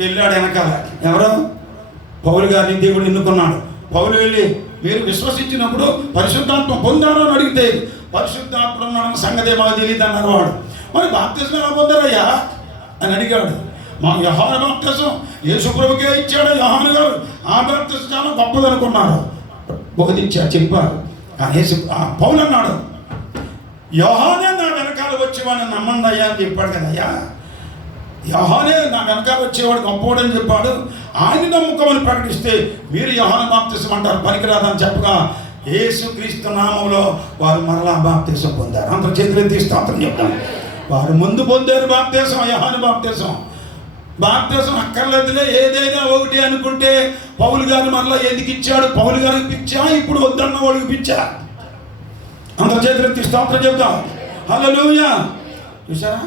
వెళ్ళాడు వెనకాల. ఎవరో పౌలు గారిని దేవుడు ఎన్నుకున్నాడు. పౌలు వెళ్ళి మీరు విశ్వసించినప్పుడు పరిశుద్ధాత్మ పొందారు అని అడిగితే పరిశుద్ధాత్మ ఉన్న సంగతే మాకు తెలియదు అన్నారు వాడు. మరి బాప్తిస్మం ఎలా పొందారయ్యా అని అడిగాడు. మా యోహాను బాప్తిస్మం యేసు ప్రభుకే ఇచ్చాడు యోహాను గారు. ఆ బాప్తిస్మం చాలా గొప్పదనుకున్నారు, బోధించారు, చెప్పారు. కానీ పౌలు అన్నాడు, యోహానే నా వెనకాల వచ్చేవాడిని నమ్మండి అయ్యా అని చెప్పాడు కదయ్యా. యోహానే నా వెనకాల వచ్చేవాడు గొప్పవాడని చెప్పాడు. ఆయన నమ్ముకోమని ప్రకటిస్తే మీరు యోహాను బాప్తిస్మం అంటారు, పనికిరాదని చెప్పగా యేసుక్రీస్తు నామంలో వారు మరలా బాప్తిస్మం పొందారు. అందరూ చేతులెత్తి స్తోత్రం చెప్తాం. వారు ముందు పొందారు బాప్తిస్మం, యోహాను బాప్తిస్మం. బాప్తిస్మం అక్కర్లేదులే ఏదైనా ఒకటి అనుకుంటే పౌలు గారు మరలా ఎందుకు ఇచ్చాడు? పౌలు గారికి పిచ్చా, ఇప్పుడు వద్దన్న వాడికి పిచ్చా? అందరూ చేతులెత్తి స్తోత్రం చెప్తాం. హల్లెలూయా. చూసారా,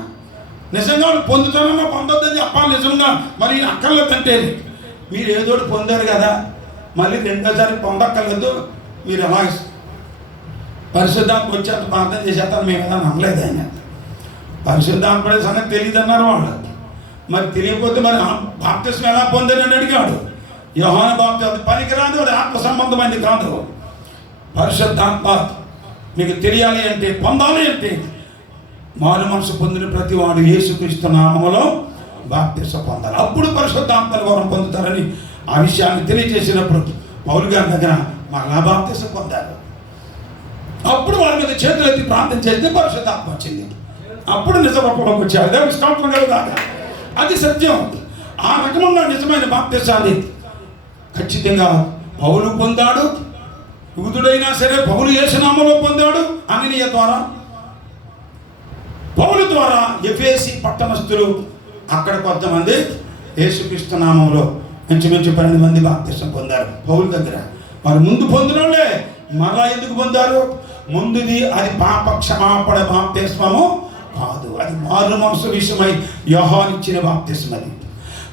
నిజంగా పొందుతానన్నా పొందొద్దని చెప్పాలి. నిజంగా మరి అక్కర్లేదంటే మీరు ఏదోటి పొందారు కదా, మళ్ళీ రెండోసారి పొందక్కర్లేదు. మీరు ఎలా పరిశుద్ధాత్మ వచ్చేంత ప్రార్థన చేసేస్తాను మేము ఏదైనా అనలేదు. ఆయన పరిశుద్ధాత్మ సంగతి తెలియదు అన్నారు వాళ్ళు. మరి తెలియకపోతే మరి బాప్తిస్మం ఎలా పొందారని అడిగాడు. యోహాను బాప్తిస్మం అది పనికిరాదు, అది ఆత్మ సంబంధమైనది కాదు. పరిశుద్ధాత్మ మీకు తెలియాలి అంటే, పొందాలి అంటే మారు మనసు పొందిన ప్రతి వాడు యేసుక్రీస్తు నామములో బాప్తిస్మం పొందాలి. అప్పుడు పరిశుద్ధాత్మ వరం పొందుతారని ఆ విషయాన్ని తెలియజేసినప్పుడు పౌలు గారి దగ్గర మరలా బాప్తిస్మం పొందారు. అప్పుడు వారి మీద చేతులెత్తి ప్రార్థన చేస్తే పరిశుద్ధాత్మ వచ్చింది. అప్పుడు నిజపరలోకి వచ్చారు. దేవుని స్తోత్రం కలుగుగాక. అది సత్యం. ఆ రకముగా నిజమైన బాప్తిస్మాన్ని ఖచ్చితంగా పౌలు పొందాడు. యూదుడైనా సరే పౌలు యేసు నామములో పొందాడు. అననీయ ద్వారా, పౌలు ద్వారా ఎఫెసీ పట్టణస్థులు అక్కడ కొంతమంది యేసుక్రీస్తు నామములో ఇంచుమించు 12 మంది బాప్తిస్మం పొందారు పౌలు దగ్గర. వారు ముందు పొందినోళ్ళే మరలా ఎందుకు పొందారు? ముందుది అది పాప క్షమాపణ బాప్తిస్మము కాదు, అది మారు మనసు విషయమై యోహాను ఇచ్చిన బాప్తిస్మం. అది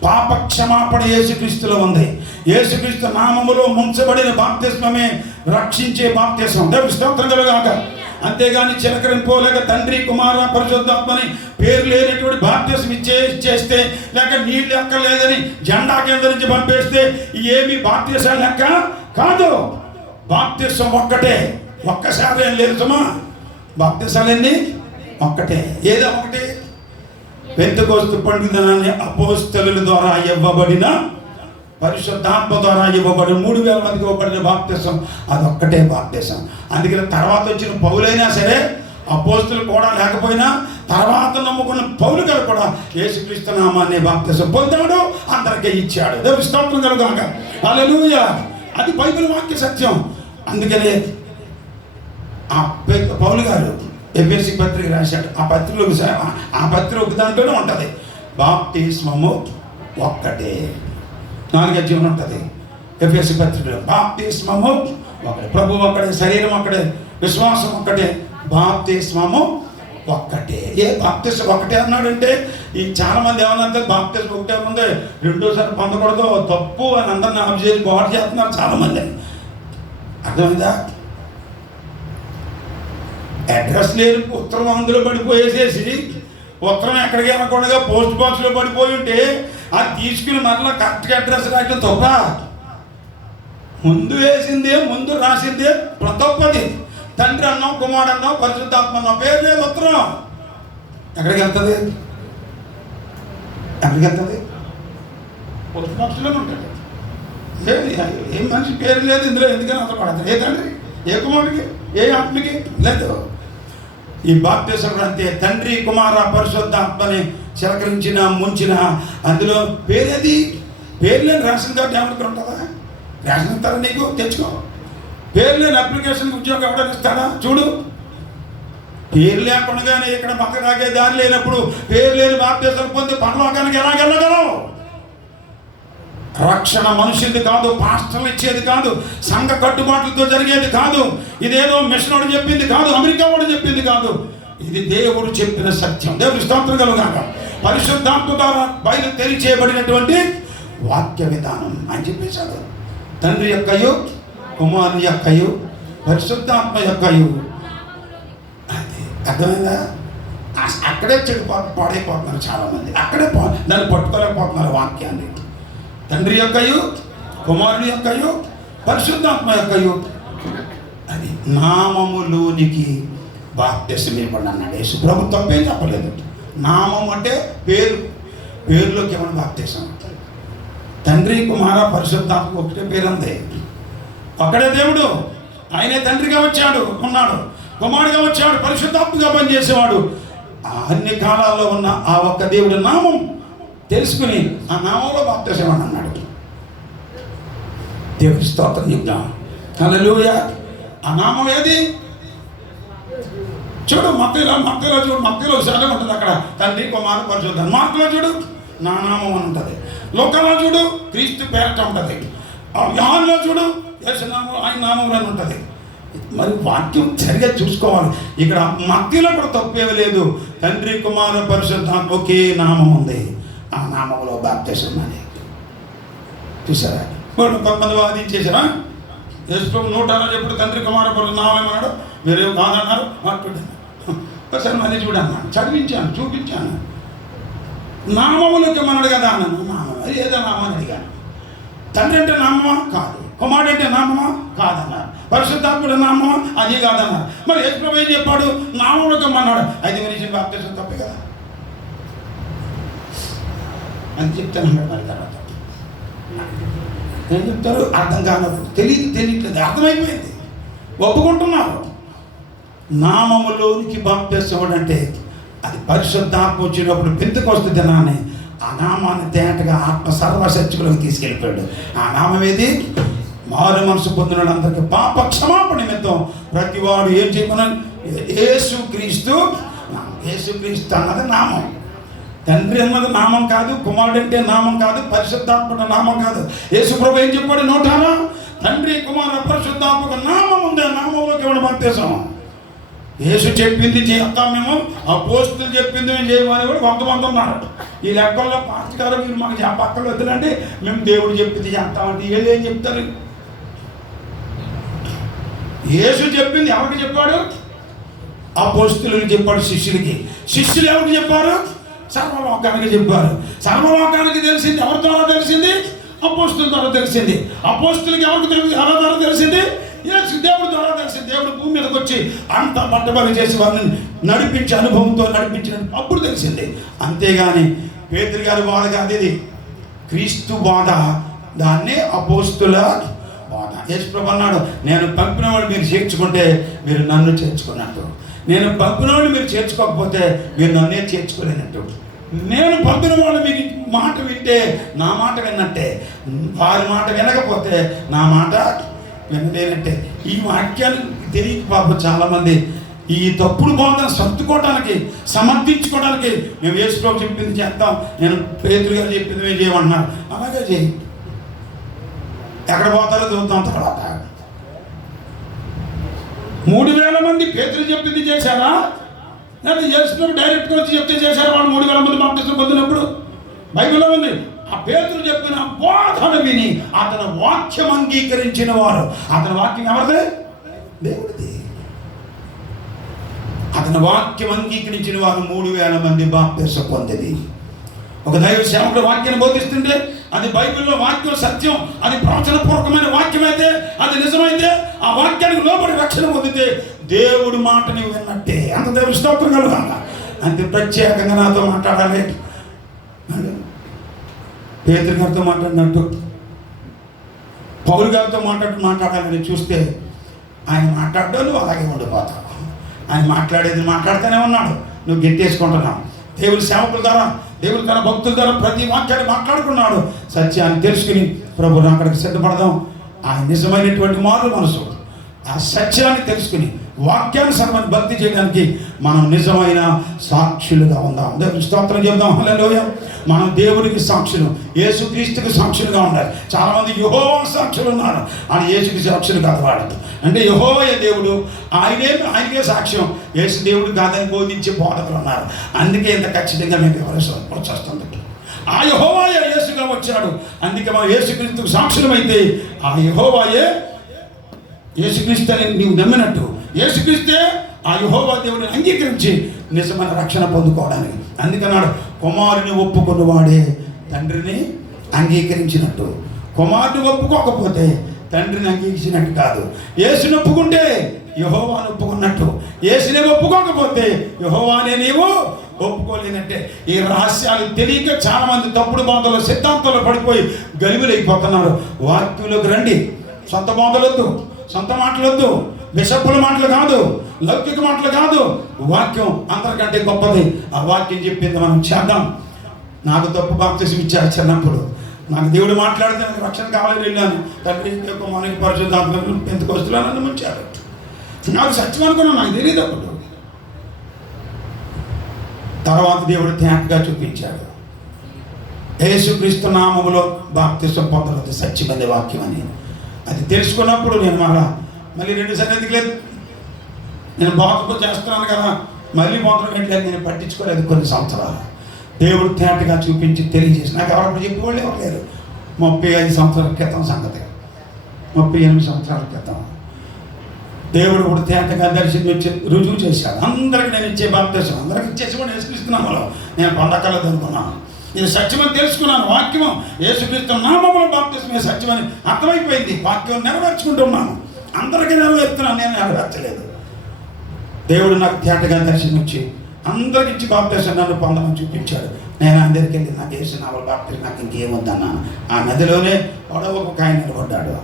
పాప క్షమాపణ యేసుక్రీస్తులో ఉంది. యేసుక్రీస్తు నామములో ముంచబడిన బాప్తిస్మమే రక్షించే బాప్తిస్మం. దేవుని స్తోత్రం కలుగుగాక. అంతేగాని చిలకరింపోలేక తండ్రి కుమార పరిశుద్ధాత్మని పేరు లేనటువంటి బాప్తిస్మం ఇచ్చేస్తే, లేక నీళ్ళు ఎక్కలేదని జెండా కింద నుంచి పంపేస్తే ఏమి బాప్తిస్మం లెక్క కాదు. బాప్తిస్మం ఒక్కటే, ఒక్కసారి ఏం లేదు సుమా. బాప్తిస్మాలన్నీ ఒక్కటే. ఏదో ఒకటి పెంతెకోస్తు పండుగ దినాన్ని అపోస్తలుల ద్వారా ఇవ్వబడిన, పరిశుద్ధాత్మ ద్వారా ఇవ్వబడిన 3000 మందికి ఇవ్వబడిన బాప్తిస్మం అదొక్కటే బాప్తిస్మం. అందుకని తర్వాత వచ్చిన పౌలైనా సరే, అపోస్తలు కూడా లేకపోయినా తర్వాత నమ్ముకున్న పౌలు గారు కూడా యేసుక్రీస్తు నామాన్ని బాప్తిస్మం పొందాడు, అందరికీ ఇచ్చాడు. దేవుని స్తోత్రం కలుగుగాక. హల్లెలూయా. అది బైబిల్ వాక్య సత్యం. అందుకనే ఆ పౌలు గారు ఎఫెసీ పత్రిక రాశాడు. ఆ పత్రిక ఒక దాంట్లోనే ఉంటుంది బాప్తిస్మము ఒక్కటే. 4 అధ్యాయం ఉంటుంది ఎఫెసీ పత్రికలో. బాప్తిస్మము ఒకటే, ప్రభు ఒక్కడే, శరీరం ఒక్కడే, విశ్వాసం ఒక్కటే, బాప్తిస్మము ఒక్కటే. ఏ బాప్తిస్మం ఒకటే అన్నాడంటే ఈ చాలామంది ఏమన్నా బాప్తిస్మం ఒకటే ఉంది, రెండోసారి పొందకూడదు, తప్పు అని అందరిని ఆఫ్ చేసి బాగు చేస్తున్నారు చాలామంది. అర్థమైందా? అడ్రస్ లేని ఉత్తరం అందులో పడిపోయేసేసి, ఉత్తరం ఎక్కడికి అనకుండా పోస్ట్ బాక్స్లో పడిపోయి ఉంటే అది తీసుకుని మరలా కరెక్ట్గా అడ్రస్ రాయటం తప్ప. ముందు వేసిందే, ముందు రాసిందే తప్పది. తండ్రి అన్నాం, కుమారుడు అన్నాం, పరిశుద్ధాత్మ అన్నాం, పేరు లేదు ఉత్తరం. ఎక్కడికి వెళ్తుంది? ఎక్కడికి వెళ్తుంది? పోస్ట్ బాక్స్లోనే ఉంటుంది. ఏం మనిషి పేరు లేదు ఇందులో, ఎందుకని అసలు పడతారు? ఏ తండ్రి, ఏ కుమారుడికి, ఏ ఆత్మకి లేదు. ఈ బాప్తిస్మం అంతే. తండ్రి కుమార పరిశుద్ధాత్మని చిలకరించిన, ముంచిన, అందులో పేరేది? పేరు లేని రేషన్ కార్డు ఏమనుకు ఉంటుందా? రేషన్ ఇస్తారా నీకు? తెచ్చుకో. పేరు లేని అప్లికేషన్కి ఉద్యోగం ఎవరైనా ఇస్తాడా? చూడు. పేరు లేకుండానే ఇక్కడ బతకడాకే దారి లేనప్పుడు పేరు లేని బాప్తిస్మం పొంది పరలోకానికి ఎలాగెళ్ళగలవు? రక్షణ మనుషులది కాదు, పాస్టర్లు ఇచ్చేది కాదు, సంఘ కట్టుబాట్లతో జరిగేది కాదు, ఇదేదో మిషనోడు చెప్పింది కాదు, అమెరికా వాడు చెప్పింది కాదు. ఇది దేవుడు చెప్పిన సత్యం. దేవుని స్తోత్రం కలుగుగాక. పరిశుద్ధాత్మ ద్వారా బయలు తెలియచేయబడినటువంటి వాక్య విధానం అని చెప్పేశాడు. తండ్రి యొక్కయు, కుమారుని యొక్కయు, పరిశుద్ధాత్మ యొక్కయు. అది అర్థమైందా? అక్కడే పాడైపోతున్నారు చాలామంది. అక్కడే దాన్ని పట్టుకోలేకపోతున్నారు వాక్యాన్ని. తండ్రి యొక్కయు, కుమారుడి యొక్కయు, పరిశుద్ధాత్మ యొక్కయు అది నామములోనికి బాప్తిసం ఇవ్వండి అన్నాడు యేసు ప్రభు. తప్పేం చెప్పలేదు. నామం అంటే పేరు, పేరులోకి ఏమన్నా బాప్తిసం. తండ్రి, కుమార, పరిశుద్ధాత్మ ఒకటే పేరు అంతే. ఒక్కడే దేవుడు. ఆయనే తండ్రిగా వచ్చాడు, ఉన్నాడు, కుమారుడిగా వచ్చాడు, పరిశుద్ధాత్మగా పనిచేసేవాడు. అన్ని కాలాల్లో ఉన్న ఆ ఒక్క దేవుడి నామం తెలుసుకుని ఆ నామంలో బాప్తిసం అన్నాడు. దేవుడి స్తోత్రం చెప్తాం. హల్లెలూయా. ఆ నామం ఏది? చూడు మత్తయిలో చూడు, మత్తయిలో చాలా ఉంటుంది అక్కడ తండ్రి, కుమార, పరిశుద్ధాత్మ. మార్కులో చూడు నా నామం అని ఉంటుంది. లోకంలో చూడు క్రీస్తు పేరట ఉంటుంది. యోహానులో చూడు యేసునామం, ఆయన నామం అని ఉంటుంది. మరి వాక్యం సరిగా చూసుకోవాలి. ఇక్కడ మత్తయిలో కూడా తప్పేమీ లేదు. తండ్రి, కుమార, పరిశుద్ధాత్మ ఒకే నామం ఉంది. ఆ నామంలో బాప్తిసం అని చూసారా? కొంతమంది వాదించేసారా? యేసు ప్రభు 106 చెప్పుడు తండ్రి, కుమార, పరిశుద్ధ నామం ఏమన్నాడు, వేరే కాదన్నారు. ఒకసారి మళ్ళీ చూడన్నాను, చదివించాను, చూపించాను. నామములకి మనడు కదా అన్నాను. నామం అది ఏదో నామని అడిగాను. తండ్రి అంటే నామమా? కాదు. కుమారుడు అంటే నామమా? కాదన్నారు. పరిశుద్ధాత్ముడు నామమా? అది కాదన్నారు. మరి యేసు ప్రభు ఏం చెప్పాడు? నామములకి మన్నాడు. 5 మనిషిని బాప్తిసం తప్పే కదా అని చెప్తాను. మరి తర్వాత ఏం చెప్తారు అర్థం కానప్పుడు తెలియట్లేదు. అర్థమైపోయింది, ఒప్పుకుంటున్నారు. నామములోనికి బాప్తిసం అంటే అది పరిశుద్ధాత్మ వచ్చినప్పుడు పెంతెకొస్తు దినాన్ని ఆ నామాన్ని తేటగా ఆత్మ సర్వశక్తులకు తీసుకెళ్ళిపోయాడు. ఆ నామం ఏది? మారు మనసు పొందిన వాళ్ళందరికీ పాప క్షమాపణ నిమిత్తం ప్రతివాడు ఏం చేయమని? యేసుక్రీస్తు. యేసుక్రీస్తు అన్నది నామం. తండ్రి అన్నది నామం కాదు, కుమారుడు అంటే నామం కాదు, పరిశుద్ధాత్మ నామం కాదు. యేసు ప్రభు ఏం చెప్పాడు? 106 తండ్రి, కుమార, పరిశుద్ధాత్మక నామం ఉంది. ఆ నామంలోకి ఇవ్వడం బాప్తిసం. యేసు చెప్పింది చేస్తాం మేము, అపోస్తులు చెప్పింది మేము చేయమని కూడా కొంతమంది ఉన్నారు. ఈ లెక్కల్లో పాస్టర్ మీరు మాకు పక్కలు వద్దులంటే మేము దేవుడు చెప్పింది చేస్తామంటే వీళ్ళు ఏం చెప్తారు? యేసు చెప్పింది ఎవరికి చెప్పాడు? అపోస్తులకు చెప్పాడు, శిష్యులకి. శిష్యులు ఎవరికి చెప్పారు? సర్వలోకానికి చెప్పారు. సర్వలోకానికి తెలిసింది ఎవరి ద్వారా తెలిసింది? అపోస్తుల ద్వారా తెలిసింది. అపోస్తులకి ఎవరికి తెలిసింది? ఎవరి ద్వారా తెలిసింది? దేవుడి ద్వారా తెలిసింది. దేవుడు భూమి మీదకి వచ్చి అంత బట్టబలి చేసి వారిని నడిపించే అనుభవంతో నడిపించిన అప్పుడు తెలిసింది. అంతేగాని పేతురు గారి బాధ కాదు ఇది, క్రీస్తు బాధ. దాన్నే అపోస్తుల బాధ. యేసు ప్రభు అన్నాడు, నేను పంపిన వాళ్ళు మీరు చేర్చుకుంటే మీరు నన్ను చేర్చుకున్నట్టు, నేను పంపిన వాళ్ళు మీరు చేర్చుకోకపోతే మీరు నన్నే చేర్చుకోలేనట్టు. నేను పంపిన వాళ్ళు మీకు మాట వింటే నా మాట విన్నట్టే, వారి మాట వినకపోతే నా మాట వినలేనంటే. ఈ వాక్యాలు తెలియక పాపం చాలామంది ఈ తప్పుడు బోధన సర్దుకోవడానికి, సమర్థించుకోవడానికి మేము యేసు ప్రభు చెప్పింది చేద్దాం, నేను పేతురు గారు చెప్పింది మేము చేయమంటున్నారు. అలాగే చేయి. ఎక్కడ పోతారో చూద్దాం తర్వాత. 3000 మంది పేతురు చెప్పింది చేశారా? లేదా యేసు ప్రభు డైరెక్ట్గా వచ్చి చెప్తే చేశారు? వాళ్ళు 3000 మంది బాప్తిసం పొందినప్పుడు బైబిల్లో ఉంది. ఆ పేతురు చెప్పిన బోధన విని అతని వాక్యం అంగీకరించిన వారు. అతని వాక్యం ఎవరిదే? దేవుడిది. అతని వాక్యం అంగీకరించిన వారు 3000 మంది బాప్తిసం పొందేది. ఒక దైవ సేవకుడు వాక్యాన్ని బోధిస్తుంటే అది బైబిల్లో వాక్యం సత్యం, అది ప్రవచనపూర్వకమైన వాక్యం అయితే, అది నిజమైతే, ఆ వాక్యానికి లోబడి రక్షణ పొందితే దేవుడి మాటని విన్నట్టే. అంత దేవుడి స్తోత్రం కలగాల. అంతే ప్రత్యేకంగా నాతో మాట్లాడాలి, పేతురు గారితో మాట్లాడినట్టు, పౌలు గారితో మాట్లాడాలని చూస్తే ఆయన మాట్లాడ్డా నువ్వు అలాగే ఉండిపోతావు. ఆయన మాట్లాడేది మాట్లాడుతూనే ఉన్నాడు, నువ్వు గెట్టేసుకుంటున్నావు. దేవుడి సేవకుల ద్వారా, దేవుడు తన భక్తుల ద్వారా ప్రతి వాక్యాన్ని మాట్లాడుకున్నాడు. సత్యాన్ని తెలుసుకుని ప్రభువుని అక్కడికి సిద్ధపడదాం. ఆయన నిజమైనటువంటి మారు మనసు, ఆ సత్యాన్ని తెలుసుకుని వాక్యానుసారమైన భక్తి చేయడానికి మనం నిజమైన సాక్షులుగా ఉందాం. దేవుని స్తోత్రం చెప్దాం. హల్లెలూయా. మనం దేవుడికి సాక్షులు, యేసుక్రీస్తుకి సాక్షులుగా ఉండాలి. చాలామంది యెహోవా సాక్షులు ఉన్నారు, ఆయన యేసుకి సాక్షులు కాదు. వాడు అంటే యెహోవాయే దేవుడు, ఆయనకే సాక్ష్యం, యేసు దేవుడు కాదని బోధించే బోధకులు ఉన్నారు. అందుకే ఇంత ఖచ్చితంగా మేము వివరిస్తూ వస్తుంది. ఆ యెహోవాయే యేసుగా వచ్చాడు. అందుకే మనం యేసుక్రీస్తుకు సాక్షులమైతే ఆ యెహోవాయే యేసుక్రీస్తు అని నీవు నమ్మినట్టు, యేసుక్రీస్తే ఆ యెహోవా దేవుడిని అంగీకరించి నిజమైన రక్షణ పొందుకోవడానికి. అందుకన్నాడు, కుమారుని ఒప్పుకున్నవాడే తండ్రిని అంగీకరించినట్టు. కుమారుని ఒప్పుకోకపోతే తండ్రిని అంగీకరించినట్టు కాదు. యేసుని ఒప్పుకుంటే యెహోవాను ఒప్పుకున్నట్టు. యేసుని ఒప్పుకోకపోతే యెహోవానే నీవు ఒప్పుకోలేనంటే. ఈ రహస్యాలు తెలియక చాలా మంది తప్పుడు బోధలు, సిద్ధాంతాలు పడిపోయి గలిబిలైపోతున్నారు. వాక్యంలోకి రండి. సొంత బోధలొద్దు, సొంత మాటలొద్దు, బిషప్పుల మాటలు కాదు, లౌకిక మాటలు కాదు. వాక్యం అందరికంటే గొప్పది. ఆ వాక్యం చెప్పింది మనం చేద్దాం. నాకు తప్పు బాప్తిసం ఇచ్చారు చిన్నప్పుడు. నాకు దేవుడు మాట్లాడితే నాకు రక్షణ కావాలని వెళ్ళాను. తండ్రి కుమారునికి పరిశుద్ధాత్మను పెంతుకొస్తున్నా నన్ను ముంచారు. నాకు సత్యం అనుకున్నాను, నాకు తెలియదు అప్పుడు. తర్వాత దేవుడు తేటగా చూపించాడు. యేసుక్రీస్తు నామములో బాప్తిసం పొందలేదు సత్యమైన వాక్యం అని. అది తెలుసుకున్నప్పుడు నేను మళ్ళీ 2 సన్నిధికి లేదు, నేను బాధకు చేస్తున్నాను కదా, మళ్ళీ మాత్రం ఏంటంటే నేను పట్టించుకోలేదు. కొన్ని సంవత్సరాలు దేవుడు తేటగా చూపించి తెలియజేసి నాకు ఎవరు చెప్పేవాళ్ళు ఎవరు లేరు. 35 సంవత్సరాల క్రితం సంగతి, 38 సంవత్సరాల క్రితం దేవుడు ఇప్పుడు తేటగా దర్శనం ఇచ్చి రుజువు చేశాడు. అందరికి నేను ఇచ్చే బాప్తిసం అందరికి ఇచ్చేసి కూడా యేసుక్రీస్తునామములో నేను పొందకలేదు అనుకున్నాను. ఇది సత్యమని తెలుసుకున్నాను. వాక్యం యేసుక్రీస్తు నామములో బాప్తిసమే సత్యమని అర్థమైపోయింది. వాక్యం నెరవేర్చుకుంటున్నాను. అందరికీ నెరవేరుతున్నాను, నేను నెరవేర్చలేదు. దేవుడు నాకు తేటగా దర్శనం ఇచ్చి అందరికి ఇచ్చి బాప్తిసం నన్ను పొందమని చూపించాడు. నేను అందరికి వెళ్ళి నాకు యేసు నామములో బాప్తిసం, నాకు ఇంకేముందన్నాను. ఆ నదిలోనే ఒక ఆయన నిలబడ్డాడు.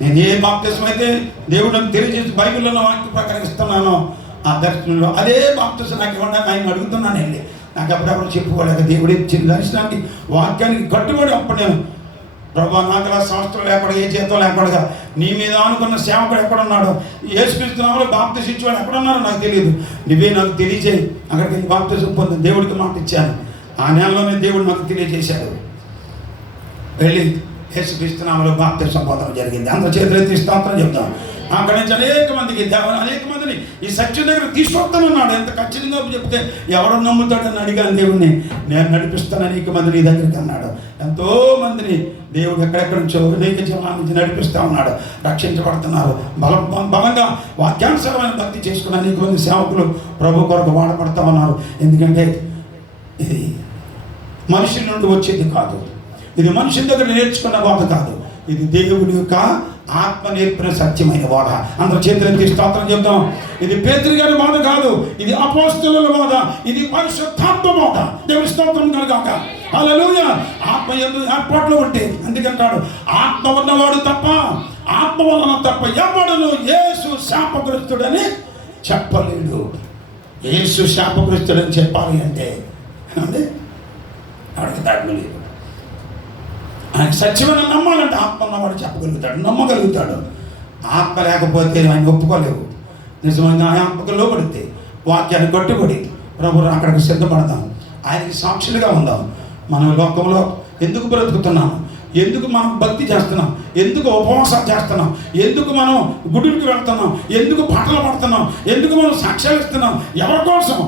నేను ఏ బాప్తిసం అయితే దేవుడు నాకు తెలియజేసి బైబిల్లో ఉన్న వాక్య ప్రకారం ఇస్తున్నానో ఆ దర్శనంలో అదే బాప్తిసం నాకు ఇవ్వడానికి ఆయన అడుగుతున్నాను వెళ్ళి. నాకు అప్పుడప్పుడు చెప్పుకోలేక దేవుడు ఇచ్చిన దర్శనానికి వాక్యానికి కట్టుబడి అప్పుడు నేను ప్రభా నాకు ఆ సంస్థలు లేకుండా ఏ జీతం లేకుండా నీ మీద అనుకున్న సేవకుడు ఎక్కడున్నాడో, యేసుక్రీస్తు నామములో బాప్తిసం ఇచ్చేవాడు ఎక్కడున్నారో నాకు తెలియదు, నువ్వే నాకు తెలియజేయి. అక్కడికి వెళ్ళి బాప్తిసం పొంది దేవుడికి మాట ఇచ్చాను. ఆ నెలలోనే దేవుడు నాకు తెలియజేశాడు. వెళ్ళి యేసుక్రీస్తు నామములో బాప్తిసం పొందడం జరిగింది. అందరి చేతులెత్తి స్తోత్రం చెప్తాం. అక్కడి నుంచి అనేక మందిని ఈ సత్యం దగ్గర తీసుకొస్తానన్నాడు. ఎంత ఖచ్చితంగా చెప్తే ఎవరు నమ్ముతాడని అడిగాను దేవుడిని. నేను నడిపిస్తాను అనేక మంది నీ దగ్గరికి అన్నాడు. ఎంతో మందిని దేవుడు ఎక్కడెక్కడి నుంచో అనేక జనాల నుంచి నడిపిస్తూ ఉన్నాడు. రక్షించబడుతున్నారు. బలంగా వాక్యానుసారమైన భక్తి చేసుకున్న అనేక మంది సేవకులు ప్రభు కొరకు వాడబడతా ఉన్నారు. ఎందుకంటే ఇది మనుషుల నుండి వచ్చేది కాదు, ఇది మనుషుల దగ్గర నేర్చుకున్న బోధ కాదు, ఇది దేవుని యొక్క ఆత్మ నేర్పిన సత్యమైన బోధ. అందరూ చేతులెత్తి స్తోత్రం చెప్తాం. ఇది పేతురు గారి బోధ కాదు, ఇది అపోస్తలుల బోధ, ఇది పరిశుద్ధాత్మ బోధ. దేవుని స్తోత్రం కలుగాక. హల్లెలూయా. ఆత్మ యందు ఏర్పాట్లు ఉంటే, అందుకంటాడు ఆత్మ ఉన్నవాడు తప్ప, ఆత్మ వలన తప్ప ఎవడును యేసు శాపగ్రస్తుడని చెప్పలేడు. యేసు శాపగ్రస్తుడని చెప్పాలి అంటే అడుగుతాడు. ఆయన సత్యమైన నమ్మాలంటే ఆత్మ ఉన్నవాడు చెప్పగలుగుతాడు, నమ్మగలుగుతాడు. ఆత్మ లేకపోతే ఆయన ఒప్పుకోలేవు. నిజమైన ఆత్మకు లోబడితే, వాక్యాన్ని కట్టుబడి ప్రభు అక్కడికి సిద్ధపడదాం, ఆయనకి సాక్షులుగా ఉందాం. మనం లోకంలో ఎందుకు బ్రతుకుతున్నాం, ఎందుకు మనం భక్తి చేస్తున్నాం, ఎందుకు ఉపవాసాలు చేస్తున్నాం, ఎందుకు మనం గుడులకు వెళ్తున్నాం, ఎందుకు పాటలు పడుతున్నాం, ఎందుకు మనం సాక్ష్యాలు ఇస్తున్నాం, ఎవరి కోసం?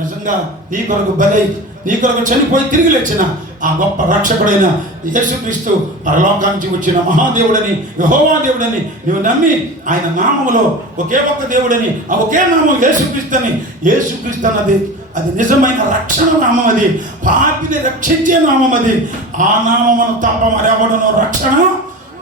నిజంగా నీ కొరకు బలై, నీ కొరకు చనిపోయి తిరిగి లేచిన ఆ గొప్ప రక్షకుడైన యేసుక్రీస్తు పరలోకానికి వచ్చిన మహాదేవుడని, యెహోవా దేవుడని నువ్వు నమ్మి ఆయన నామములో ఒకే ఒక్క దేవుడని, ఆ ఒకే నామం యేసుక్రీస్తు అని. యేసుక్రీస్తు అన్నది అది నిజమైన రక్షణ నామం, అది పాపిని రక్షించే నామం. అది ఆ నామమును తప్ప మరెవడనో రక్షణ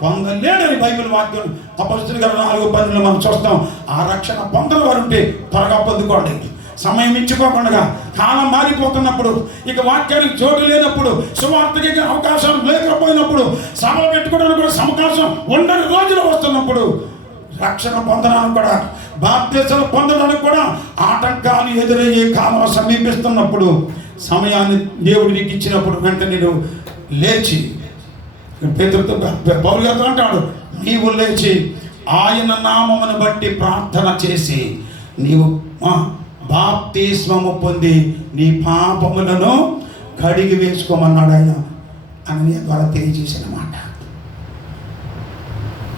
పొందలేడని బైబిల్ వాక్యం అపొస్తలుల 4:10 మనం చూస్తాం. ఆ రక్షణ పొందని వారు ఉంటే త్వరగా పొందుకోండి. సమయం ఇచ్చుకోకుండా, కాలం మారిపోతున్నప్పుడు, ఇక వాక్యానికి చోటు లేనప్పుడు, సువార్తకి అవకాశం లేకపోయినప్పుడు, సభలు పెట్టుకోవడానికి కూడా అవకాశం ఉండని రోజులు వస్తున్నప్పుడు, రక్షణ పొందడానికి కూడా, బాప్తిసం పొందడానికి కూడా ఆటంకాలు ఎదురయ్యే కాలం సమీపిస్తున్నప్పుడు, సమయాన్ని దేవుడు నీకు ఇచ్చినప్పుడు వెంటనే నువ్వు లేచి, పేతురుతో పౌలు గారితో అంటాడు, నీవు లేచి ఆయన నామమును బట్టి ప్రార్థన చేసి నీవు బాప్తిస్మము పొంది నీ పాపములను కడిగి వేసుకోమన్నాడు ఆయన అని ద్వారా తెలియజేసిన మాట.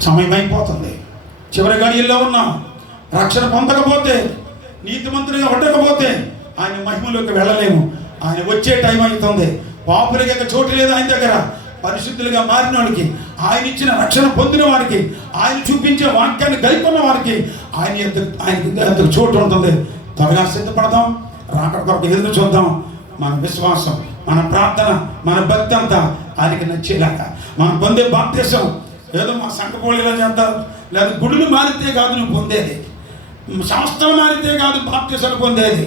సమయం అయిపోతుంది, చివరి గడియల్లో ఉన్నాం. రక్షణ పొందకపోతే, నీతిమంతునిగా ఉండకపోతే ఆయన మహిమలోకి వెళ్ళలేము. ఆయన వచ్చే టైం అవుతుంది. పాపులకి చోటు లేదు ఆయన దగ్గర. పరిశుద్ధులుగా మారిన వాడికి, ఆయన ఇచ్చిన రక్షణ పొందిన వాడికి, ఆయన చూపించే వాక్యాన్ని గైకొన్న వారికి ఆయనకి చోటు ఉంటుంది. త్వరగా సిద్ధపడదాం, రాకడ కొరకు ఎదురు చూద్దాం. మన విశ్వాసం, మన ప్రార్థన, మన భక్తి అంతా ఆయనకి నచ్చేలాగా మనం పొందే బాప్తిసం ఏదో మా సంఘపోళ్ళు ఇలా చేస్తారు, లేదా గుడులు మారితే కాదు నువ్వు పొందేది, సంస్థలు మారితే కాదు బాప్తిసాలు పొందేది.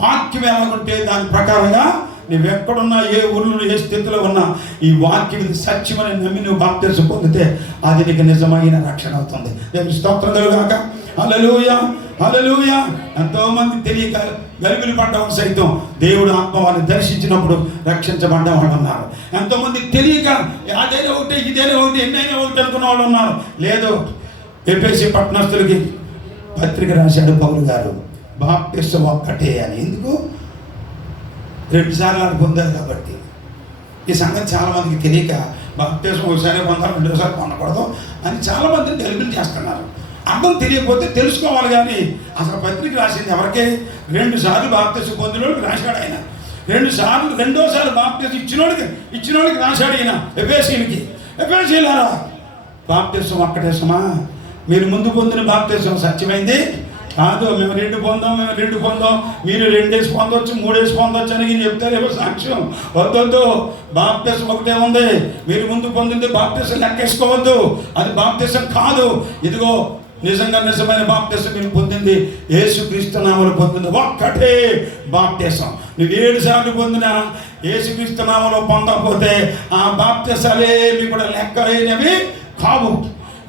వాక్యం ఎలాగుంటే దాని ప్రకారంగా నువ్వు ఎక్కడున్నా, ఏ ఊళ్ళో, ఏ స్థితిలో ఉన్నా, ఈ వాక్యం ఇది సత్యమని నమ్మి నువ్వు బాప్తిసం పొందితే అది నీకు నిజమైన రక్షణ అవుతుంది. దేవుని స్తోత్రం కలుగాక. హల్లెలూయా, హల్లెలూయా. ఎంతోమంది తెలియక గలిబిలి పడ్డవాళ్ళు సైతం దేవుడు ఆత్మ వారిని దర్శించినప్పుడు రక్షించబడ్డ వాళ్ళు ఉన్నారు. ఎంతోమంది తెలియక అదైనా ఒకటి, ఇదైనా ఒకటి, ఎన్నైనా ఒకటి అనుకున్న వాళ్ళు ఉన్నారు. లేదు, ఎఫెసీ పట్టణస్తులకి పత్రిక రాశాడు పౌలు గారు, బాప్తిసం ఒక్కటే అని. ఎందుకు? 2 సార్లు అని పొందారు కాబట్టి. ఈ సంగతి చాలామందికి తెలియక బాప్తిసం ఒకసారి పొందాలి, 2సారి పొందకూడదు అని చాలామందిని గలిబిలి చేస్తున్నారు. అర్థం తెలియకపోతే తెలుసుకోవాలి. కానీ అసలు పత్రిక రాసింది ఎవరికే? 2 సార్లు బాప్తిసం పొందినోడికి రాశాడు ఆయన. 2 సార్లు, రెండోసారి బాప్తిసం ఇచ్చినోడికి రాశాడు ఈయన ఎఫెసీయులకి. ఎఫెసీయులారా, బాప్తిసం ఒక్కటే సుమా. మీరు ముందు పొందిన బాప్తిసం సత్యమైంది కాదు. మేము 2 పొందాం, మీరు 2 వేసి పొందవచ్చు, 3 వేసి పొందవచ్చు అని చెప్తారేమో సాక్ష్యం. వద్దొద్దు, బాప్తిసం ఒకటే ఉంది. మీరు ముందు పొందింది బాప్తిసం లెక్కేసుకోవద్దు, అది బాప్తిసం కాదు. ఇదిగో నిజంగా నిజమైన బాప్తిసం మీరు పొందింది యేసుక్రీస్తు నామములో పొందింది ఒక్కటే బాప్తిసం. నువ్వు 7 సార్లు పొందినా యేసుక్రీస్తు నామములో పొందకపోతే ఆ బాప్తిసాలేవి కూడా లెక్కలేనివి కావు.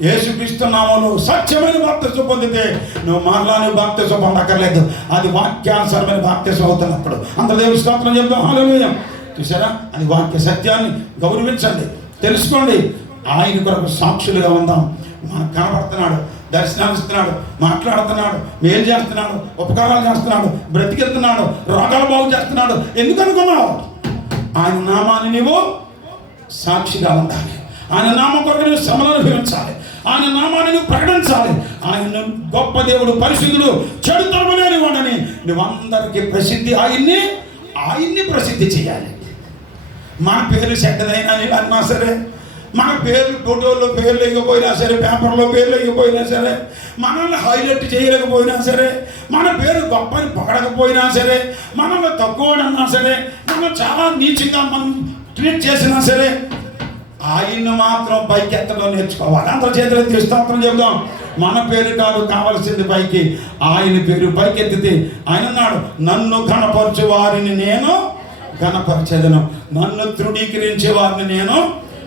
యేసుక్రీస్తు నామములో సత్యమైన బాప్తిసం పొందితే నువ్వు మరలా బాప్తిసం పొందక్కర్లేదు, అది వాక్యానుసారమైన బాప్తిసం అవుతున్నప్పుడు. అంత దేవుని స్తోత్రం చెప్తాం. హల్లెలూయా. చూసారా, అది వాక్య సత్యాన్ని గౌరవించండి, తెలుసుకోండి. ఆయన కొరకు సాక్షులుగా ఉందాం. మనకు కనబడుతున్నాడు, దర్శనాలు ఇస్తున్నాడు, మాట్లాడుతున్నాడు, మేలు చేస్తున్నాడు, ఉపకారాలు చేస్తున్నాడు, బ్రతికెళ్తున్నాడు, రోగాలు బాగు చేస్తున్నాడు. ఎందుకు అనుకున్నావు? ఆయన నామాన్ని నీవు సాక్షిగా ఉండాలి. ఆయన నామం కొరకు నువ్వు శ్రమలు అనుభవించాలి. ఆయన నామాన్ని నువ్వు ప్రకటించాలి. ఆయన గొప్ప దేవుడు, పరిశుద్ధుడు, చెడుతనము లేని వాడని నువ్వు అందరికీ ప్రసిద్ధి, ఆయన్ని ప్రసిద్ధి చేయాలి. మన పేరు చెడ్డదైనా అన్నా సరే, మన పేర్లు ఫోటోల్లో పేర్లు లేకపోయినా సరే, పేపర్లో పేర్లు లేకపోయినా సరే, మనల్ని హైలైట్ చేయలేకపోయినా సరే, మన పేరు గొప్పని పొగడకపోయినా సరే, మనల్ని తక్కువడన్నా సరే, మనం చాలా నీచంగా మనం ట్రీట్ చేసినా సరే, ఆయన్ని మాత్రం పైకెత్తడం నేర్చుకోవాలి. అందరి చేతులు స్తోత్రం చెబుదాం. మన పేరు కాదు కావలసింది పైకి, ఆయన పేరు పైకెత్తితే ఆయన అన్నాడు, నన్ను ఘనపరచు వారిని నేను ఘనపరచెదను, నన్ను తృణీకరించే వారిని నేను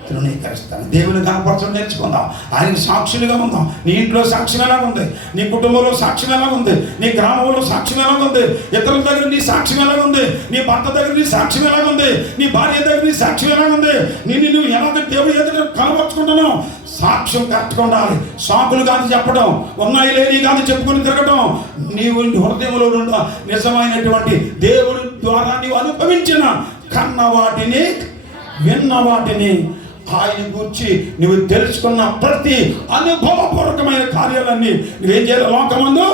తృణీకరిస్తాను. దేవుని కనపరచడం నేర్చుకుందాం. ఆయన సాక్షులుగా ఉందాం. నీ ఇంట్లో సాక్ష్యం ఎలా ఉంది, నీ కుటుంబంలో సాక్ష్యం ఎలా ఉంది, నీ గ్రామంలో సాక్ష్యం ఎలా ఉంది, ఇతరుల దగ్గర నీ సాక్ష్యం ఎలా ఉంది, నీ భర్త దగ్గర నీ సాక్ష్యం ఎలా ఉంది, నీ భార్య దగ్గర నీ సాక్ష్యం ఎలా ఉంది, నువ్వు ఎలా దేవుడు ఎదురు కనపరుచుకుంటున్నావు. సాక్ష్యం కరెక్ట్గా ఉండాలి. సాకులు కాదు చెప్పడం, ఉన్నాయి లేని కాదు చెప్పుకొని తిరగడం. నీవు హృదయంలో ఉన్న నిజమైనటువంటి దేవుడి ద్వారా నీవు అనుభవించిన కన్న వాటిని, విన్న వాటిని, ఆయన గురించి నువ్వు తెలుసుకున్న ప్రతి అనుభవపూర్వకమైన కార్యాలన్నీ నువ్వేం చేయాలి? లోకమందు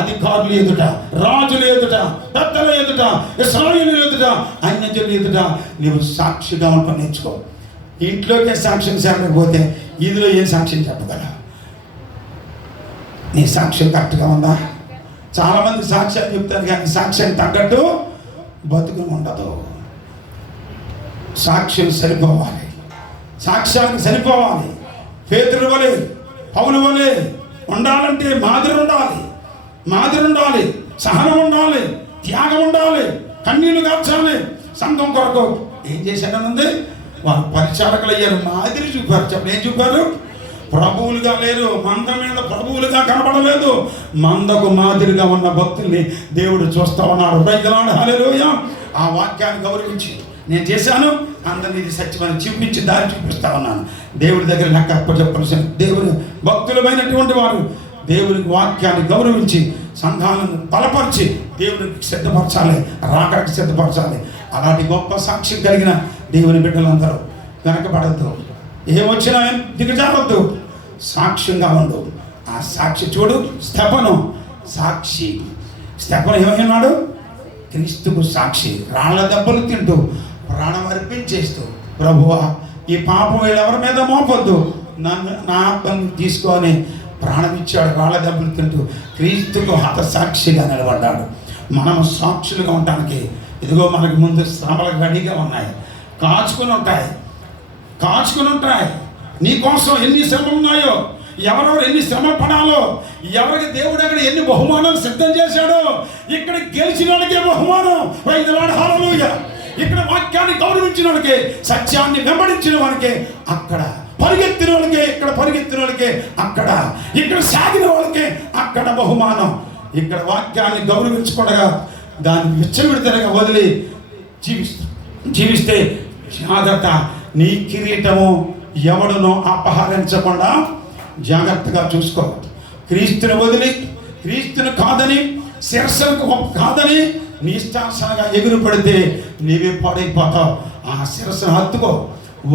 అధికారులు ఎదుట, రాజులు ఎదుట, పెద్దల ఎదుట, ఇశ్రాయేలు ఎదుట, అన్యజనుల ఎదుట నువ్వు సాక్షిగా ఉండటం నేర్చుకో. ఇంట్లోకే సాక్ష్యం చెప్పకపోతే ఇందులో ఏం సాక్ష్యం చెప్పగలరా? నీ సాక్ష్యం కరెక్ట్గా ఉందా? చాలామంది సాక్ష్యాలు చెప్తారు కానీ సాక్ష్యం తగ్గట్టు బతుకు ఉండదు. సాక్ష్యం సరిపోవాలి, సాక్ష్యానికి సరిపోవాలి. పేతురు వలె, పౌలు వలె ఉండాలంటే మాదిరి ఉండాలి, సహనం ఉండాలి, త్యాగం ఉండాలి, కన్నీళ్లు కార్చాలి. సంఘం కొరకు ఏం చేశాడనుంది? వారు పరిచారకులు అయ్యారు, మాదిరి చూపారు. చెప్పండి, ఏం చూపారు? ప్రభువులుగా లేరు, మంద మీద ప్రభువులుగా కనబడలేదు. మందకు మాదిరిగా ఉన్న భక్తుల్ని దేవుడు చూస్తూ ఉన్నాడు. రైతులాడు, హల్లెలూయా. ఆ వాక్యాన్ని గౌరవించి నేను చేశాను, అందరినీ ఇది సత్యమని చూపించి దారి చూపిస్తా ఉన్నాను. దేవుడి దగ్గర లెక్క అప్పచెప్పవలసిన దేవుని భక్తులమైనటువంటి వారు దేవునికి వాక్యాన్ని గౌరవించి సంఘాలను బలపరిచి దేవునికి సిద్ధపరచాలి, రాకడికి సిద్ధపరచాలి. అలాంటి గొప్ప సాక్ష్యం కలిగిన దేవుని బిడ్డలందరూ వెనకబడద్దు, ఏమొచ్చినా దిగజారద్దు, సాక్ష్యంగా ఉండు. ఆ సాక్షి చూడు, స్తెఫను సాక్షి. స్తెఫను ఏమైనాడు? క్రీస్తుకు సాక్షి. రాళ్ల దెబ్బలు తింటూ, ప్రాణం అర్పించేస్తూ, ప్రభువా ఈ పాపం వీళ్ళెవరి మీద మోపొద్దు, నన్ను నా ఆత్మని తీసుకొని ప్రాణం ఇచ్చాడు. రాళ్ళ దెబ్బలు తింటూ క్రీస్తుకు హతసాక్షిగా నిలబడ్డాడు. మనం సాక్షులుగా ఉండటానికి ఇదిగో మనకు ముందు శ్రమలకు రెడీగా ఉన్నాయి, కాచుకుని ఉంటాయి. నీ కోసం ఎన్ని శ్రమలు ఉన్నాయో, ఎవరెవరు ఎన్ని శ్రమలు పడాలో, ఎవరికి దేవుడు అక్కడ ఎన్ని బహుమానాలు సిద్ధం చేశాడో, ఇక్కడ గెలిచిన వాళ్ళకే బహుమానం. హల్లెలూయా. ఇక్కడ వాక్యాన్ని గౌరవించిన వాళ్ళకే, సత్యాన్ని వెంబడించిన వాళ్ళకే అక్కడ, పరిగెత్తిన వాళ్ళకే ఇక్కడ, పరిగెత్తిన వాళ్ళకే అక్కడ, ఇక్కడ సాగిన వాళ్ళకే అక్కడ బహుమానం. ఇక్కడ వాక్యాన్ని గౌరవించకుండా దాన్ని విచ్చలవిడితేనగా వదిలి జీవిస్తే జాగ్రత్త, నీ కిరీటము ఎవడునో అపహరించకుండా జాగ్రత్తగా చూసుకో. క్రీస్తుని వదిలి, క్రీస్తుని కాదని, శిరస్సుకు కాదని నీ ఇష్టాసనగా ఎగురు పడితే నీవే పాడైపోతావు. ఆ శిరస్సును హత్తుకో,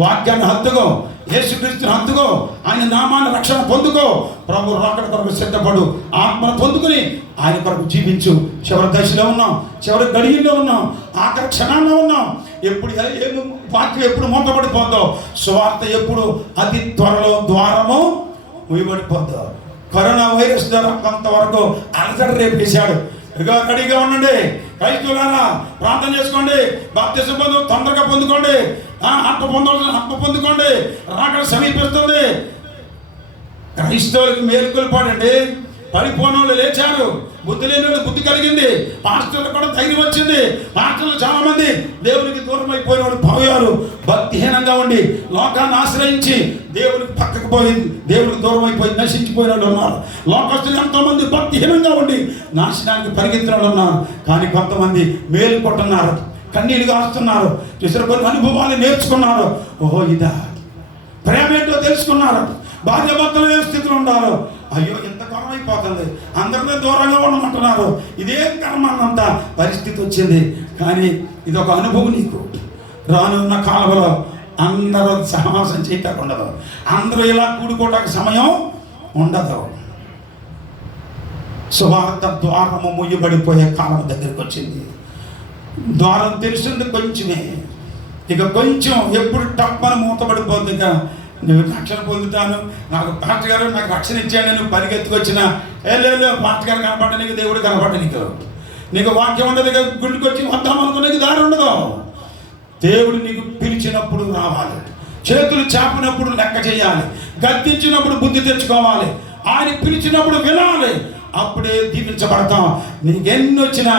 వాక్యాన్ని హత్తుకో, యేసుక్రీస్తుని హత్తుకో, ఆయన నామాన్ని రక్షణ పొందుకో, ప్రభు రాకడ కొరకు సిద్ధపడు, ఆత్మను పొందుకుని ఆయన కొరకు జీవించు. చివరి దశలో ఉన్నాం, చివరి గడియల్లో ఉన్నాం, ఆఖరి క్షణాల్లో ఉన్నాం. ఎప్పుడు వాక్యం ఎప్పుడు మూతపడిపోద్దో, సువార్త ఎప్పుడు అతి త్వరలో ద్వారము మూయబడిపోద్దో. కరోనా వైరస్ ద్వారా కొంతవరకు అలసట రేపేశాడు. ఇక రెడీగా ఉండండి క్రైస్తవులారా, ప్రార్థన చేసుకోండి, బాప్తిసం తొందరగా పొందుకోండి, ఆత్మ పొందుకోండి, రాకడ సమీపిస్తుంది. క్రైస్తవులకు మేలుకలు పడండి. పడిపోయిన వాళ్ళు లేచారు, బుద్ధి లేని వాళ్ళు బుద్ధి కలిగింది, పాస్టర్లు కూడా ధైర్యం వచ్చింది. పాస్టర్లు చాలా మంది దేవునికి దూరం అయిపోయిన వాళ్ళు పోయారు. భక్తిహీనంగా ఉండి లోకాన్ని ఆశ్రయించి దేవునికి పక్కకు పోయింది, దేవునికి దూరం అయిపోయి నశించిపోయిన వాళ్ళు ఉన్నారు. లోకస్తులు ఎంతోమంది భక్తిహీనంగా ఉండి నాశనానికి పరిగెత్తిన వాళ్ళు ఉన్నారు. కానీ కొంతమంది మేలు కొట్టున్నారు, కన్నీళ్ళు కాస్తున్నారు, చూసిన కొన్ని అనుభవాలు నేర్చుకున్నారు. ఓహో ఇదా ప్రేమ ఏంటో తెలుసుకున్నారు. భార్య భర్తలు ఏ స్థితిలో ఉండాలో, అయ్యో ఎంత కర్మ అయిపోతుంది, అందరినీ దూరంగా ఉండమంటున్నారు, ఇదేం కర్మ అన్నంత పరిస్థితి వచ్చింది. కానీ ఇది ఒక అనుభవం నీకు. రానున్న కాలంలో అందరూ సహవాసం చేయటానికి ఉండదు, అందరూ ఇలా కూడుకోవడానికి సమయం ఉండదు. సువార్త ద్వారము ముయ్యబడిపోయే కాలం దగ్గరికి వచ్చింది. ద్వారం తెలిసింది కొంచెమే, ఇక కొంచెం ఎప్పుడు టప్పని మూతబడిపోతుంది. ఇక నువ్వు రక్షణ పొందుతాను, నాకు పాస్టర్ గారు నాకు రక్షణ ఇచ్చాను, నేను పరిగెత్తుకొచ్చిన లేదు పాస్టర్ గారు కనపడ్డా నీకు, దేవుడు కనపడ్డా నీకు వాక్యం ఉండదు, ఇక గుడికి వచ్చి వద్దామనుకునేది దారి ఉండదు. దేవుడు నీకు పిలిచినప్పుడు రావాలి, చేతులు చాపినప్పుడు లెక్క చేయాలి, గద్దించినప్పుడు బుద్ధి తెచ్చుకోవాలి, ఆయన పిలిచినప్పుడు వినాలి, అప్పుడే దీవించబడతాం. నీకెన్ని వచ్చిన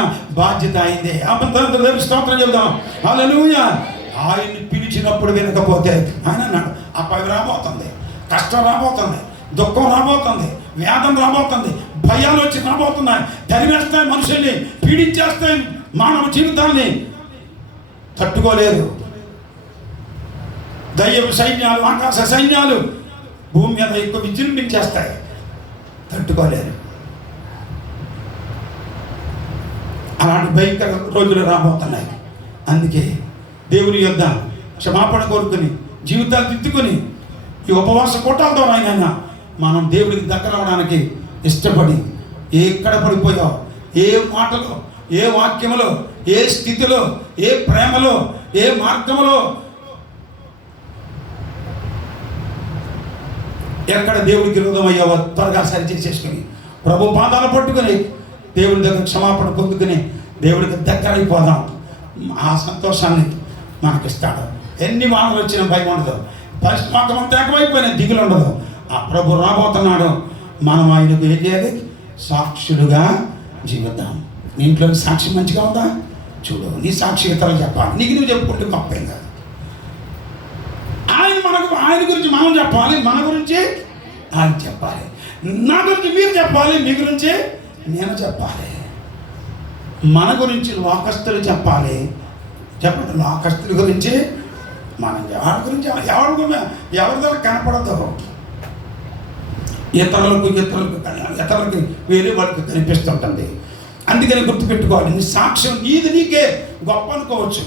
బాధ్యత అయింది. అప్పుడు స్తోత్రం చెబుదాం. హల్లెలూయా. ఆయన్ని పిలిచినప్పుడు వినకపోతే ఆయన అన్నాడు, అబ్బాయి రాబోతుంది, కష్టం రాబోతుంది, దుఃఖం రాబోతుంది, వ్యాధం రాబోతుంది, భయాలు వచ్చి రాబోతున్నాయి, తరివేస్తాయి, మనుషుల్ని పీడించేస్తాయి, మానవ జీవితాన్ని తట్టుకోలేదు. దయ్యం సైన్యాలు, ఆకాశ సైన్యాలు భూమి మీద ఎక్కువ విజృంభించేస్తాయి, తట్టుకోలేరు. అలాంటి భయంకర రోజులు రాబోతున్నాయి. అందుకే దేవుని యొద్ద క్షమాపణ కోరుకుని జీవితాలు దిద్దుకొని ఈ ఉపవాస కూటాల ద్వారా అయినా మనం దేవుడికి దగ్గర అవడానికి ఇష్టపడి, ఎక్కడ పడిపోయావు, ఏ మాటలో, ఏ వాక్యములో, ఏ స్థితిలో, ఏ ప్రేమలో, ఏ మార్గంలో ఎక్కడ దేవుడికి విరోధమయ్యావో త్వరగా సరిచేసేసుకుని ప్రభు పాదాలు పట్టుకుని దేవుడి దగ్గర క్షమాపణ పొందుకుని దేవుడికి దగ్గర అయిపోదాం. ఆ సంతోషాన్ని మనకిస్తాడు. ఎన్ని వానలు వచ్చినా భయం ఉండదు, పరిస్థితి అంతా ఏకమైపోయినా దిగులు ఉండదు. ఆ ప్రభు రాబోతున్నాడు. మనం ఆయనకు ఏం చేయాలి? సాక్షులుగా జీవిద్దాం. నీ ఇంట్లో సాక్షి మంచిగా ఉందా? చూడు, నీ సాక్షి ఇతరులు చెప్పాలి, నీకు నువ్వు చెప్పుకుంటే గొప్పేం కాదు. ఆయన గురించి మనం చెప్పాలి, మన గురించి ఆయన చెప్పాలి, నా గురించి మీరు చెప్పాలి, మీ గురించి నేను చెప్పాలి, మన గురించి లోకస్తులు చెప్పాలి. చెప్పండి, లోకస్తుల గురించి మనం ఎవరి గురించి ఎవరి దగ్గర కనపడదు. ఇతరులకు వేరే వాళ్ళకి కనిపిస్తుంటుంది. అందుకని గుర్తుపెట్టుకోవాలి, నీ సాక్ష్యం నీది నీకే గొప్ప అనుకోవచ్చు,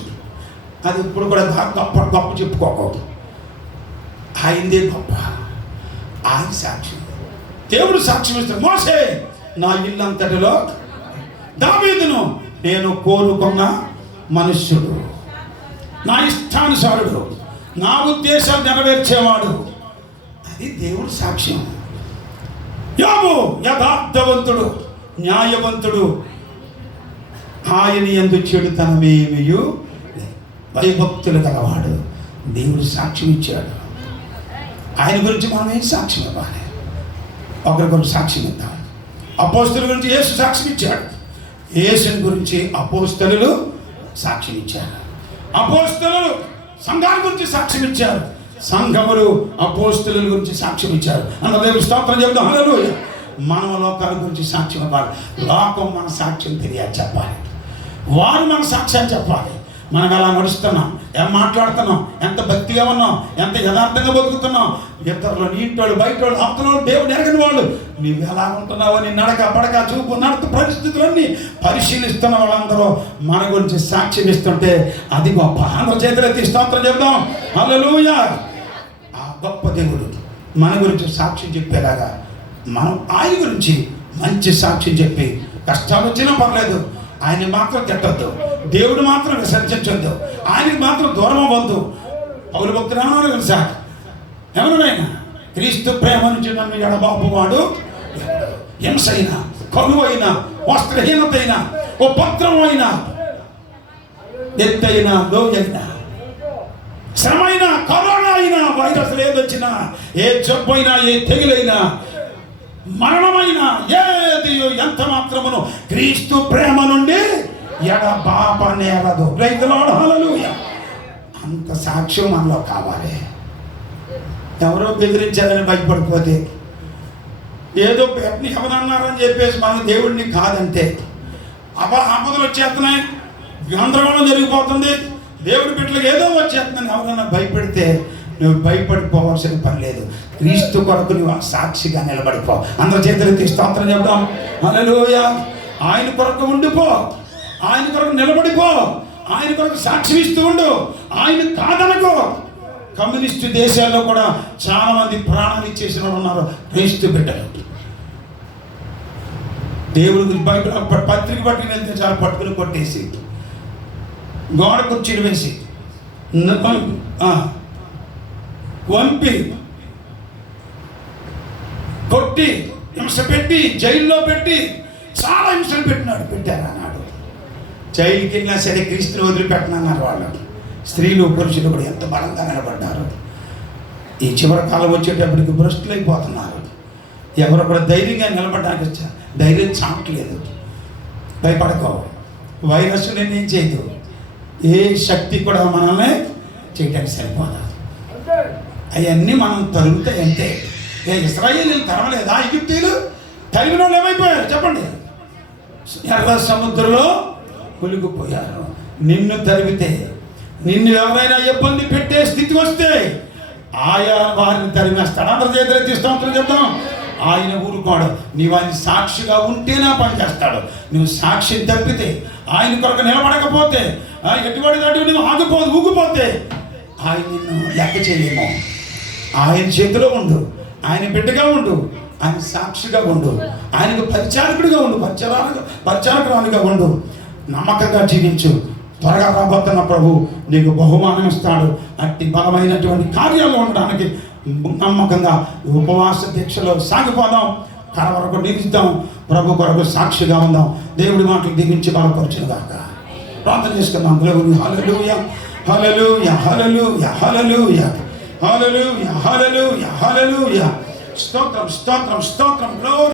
అది ఇప్పుడు కూడా గొప్ప చెప్పుకోకూడదు. ఆయనదే గొప్ప, ఆయన సాక్ష్యం. దేవుడు సాక్ష్యం ఇస్తాడు. మోసే నా ఇల్లంతటిలో దావీదును నేను కోరుకున్న మనుష్యుడు, నా ఇష్టానుసారుడు, నా ఉద్దేశాలు నెరవేర్చేవాడు. అది దేవుడు సాక్ష్యం. యోబు యథార్థవంతుడు, న్యాయవంతుడు, ఆయన యందు చెడుతనమేమియు భయభక్తులు గలవాడు. దేవుడు సాక్ష్యం ఇచ్చాడు. ఆయన గురించి మనం ఏం సాక్ష్యం ఇవ్వాలి? ఒకరికొకరు సాక్ష్యం ఇద్దాం. అపోస్తలుల గురించి యేసు సాక్ష్యం ఇచ్చాడు. యేసుని గురించి అపోస్తలులు సాక్ష్యం ఇచ్చారు. అపోస్తలులు సంఘాల గురించి సాక్ష్యం ఇచ్చారు. సంఘములు అపోస్తలుల గురించి సాక్ష్యం ఇచ్చారు. అన్న దేవుడు స్తోత్రం చెబుతాం. హల్లెలూయా. మన లోకాల గురించి సాక్ష్యం ఇవ్వాలి. లోకం మన సాక్ష్యం తెలియాలి, చెప్పాలి. వారు మన సాక్ష్యాన్ని చెప్పాలి. మనం ఎలా నడుస్తున్నాం, ఏం మాట్లాడుతున్నాం, ఎంత భక్తిగా ఉన్నాం, ఎంత యథార్థంగా బతుకుతున్నాం. ఇతరులు, నీటోళ్ళు, బయటోళ్ళు, అవతల దేవుడు ఎరగని వాళ్ళు నువ్వు ఎలా ఉంటున్నావు అని నడక, పడక, చూపు, నడక పరిస్థితులన్నీ పరిశీలిస్తున్న వాళ్ళందరూ మన గురించి సాక్ష్యం ఇస్తుంటే అది గొప్ప. అందరూ చేతులెత్తి స్తోత్రం చెప్దాం. హల్లెలూయా. ఆ గొప్ప దేవుడు మన గురించి సాక్ష్యం చెప్పేలాగా మనం ఆయన గురించి మంచి సాక్ష్యం చెప్పి, కష్టాలు వచ్చినా పర్లేదు, ఆయన్ని మాత్రం తిట్టద్దు, దేవుడు మాత్రం విసర్జించొద్దు, ఆయనకి మాత్రం దూరం అవ్వద్దు. పౌలు భక్తుడు ఏమన్నా తెలుసా? ఎవరైనా క్రీస్తు ప్రేమ నుంచి నన్ను ఎడబాపువాడు హింసైన, కరువైన, వస్త్రహీనతైన, ఉపద్రవమైన, ఎత్తైన, లోయైన, శ్రమైన, కరోనా అయినా, వైరస్ ఏదొచ్చినా, ఏ జబ్బైనా, ఏ తెగులైనా, మరణమైన, ఏది ఎంత మాత్రమును క్రీస్తు ప్రేమ నుండి ఎడబాపనేరదు. రైతులాడు హల్లెలూయా. అంత సాక్ష్యం మనలో కావాలి. ఎవరో బెదిరించారని భయపడిపోతే, ఏదో ఎవరన్నారని చెప్పేసి మన దేవుడిని కాదంటే ఆపదలు వచ్చేస్తున్నాయి, గందరగోళం జరిగిపోతుంది, దేవుడి బిడ్డలకు ఏదో వచ్చేస్తుందని ఎవరన్నా భయపెడితే నువ్వు భయపడిపోవాల్సిన పని లేదు. క్రీస్తు కొరకు నువ్వు సాక్షిగా నిలబడిపో. అందరి చేతులెత్తి స్తోత్రం చెప్దాం. హల్లెలూయా. ఆయన కొరకు ఉండిపో, ఆయన కొరకు నిలబడిపో, ఆయన కొరకు సాక్షి ఇస్తూ ఉండు. ఆయన కాదనుకో. కమ్యూనిస్టు దేశాల్లో కూడా చాలా మంది ప్రాణాలు ఇచ్చేసిన వాళ్ళు ఉన్నారు, క్రీస్తు బిడ్డలు. దేవుడి గురించి బైబిల్ పత్రిక పట్టుకుని వెళ్తే చాలా పట్టుకుని కొట్టేసి, గోడ కుర్చీలు వేసి, వంపి, కొట్టి, హింస పెట్టి, జైల్లో పెట్టి, చాలా హింసలు పెట్టారు అన్నాడు. జైలుకి వెళ్ళినా సరే క్రీస్తుని వదిలిపెట్టనన్నారు వాళ్ళు. స్త్రీలు, పురుషులు కూడా ఎంత బలంగా నిలబడ్డారు. ఈ చివరి కాలం వచ్చేటప్పటికి భ్రష్టులు అయిపోతున్నారు. ఎవరు కూడా ధైర్యంగా నిలబడడానికి ధైర్యం చావట్లేదు. భయపడకో. వైరస్ నిర్ణయం చేయదు. ఏ శక్తి కూడా మనల్ని చేయడానికి సరిపోదు. అవన్నీ మనం తరుగుతాయంటే. ఇశ్రాయేలీలు తరవలేదా? ఈజిప్టీలు తరిగిన వాళ్ళు ఏమైపోయారు చెప్పండి? ఎర్ర సముద్రంలో కొలిగిపోయారు. నిన్ను తరిగితే, నిన్ను ఎవరైనా ఇబ్బంది పెట్టే స్థితి వస్తే ఆయా వారిని తరిమేస్తాడు. అందరి చేతులు స్తోత్రం చెప్తాం. ఆయన ఊరుకోడు. నీవు ఆయన సాక్షిగా ఉంటేనే పని చేస్తాడు. నువ్వు సాక్షి తప్పితే, ఆయన కొరకు నిలబడకపోతే, ఎటువంటి నువ్వు ఊగిపోతే ఆయన నిన్ను లెక్క చేయలేమో. ఆయన చేతిలో ఉండు, ఆయన బిడ్డగా ఉండు, ఆయన సాక్షిగా ఉండు, ఆయనకు పరిచారకుడిగా ఉండు, పరిచారకురాలుగా ఉండు. నమ్మకంగా జీవించు. త్వరగా రాబోతున్న ప్రభు నీకు బహుమానం ఇస్తాడు. అట్టి బలమైనటువంటి కార్యాలు ఉండడానికి నమ్మకంగా ఉపవాస దీక్షలో సాగిపోదాం. కడ వరకు నిలుద్దాం. ప్రభు కొరకు సాక్షిగా ఉందాం. దేవుడి మాటలు దీవించి బలపరచును గాక. ప్రార్థన చేసుకుందాం. హల్లెలూయా, హల్లెలూయా, హల్లెలూయా, హల్లెలూయా, హల్లెలూయా, హల్లెలూయా, హల్లెలూయా. స్తోత్రం, స్తోత్రం, స్తోత్రం.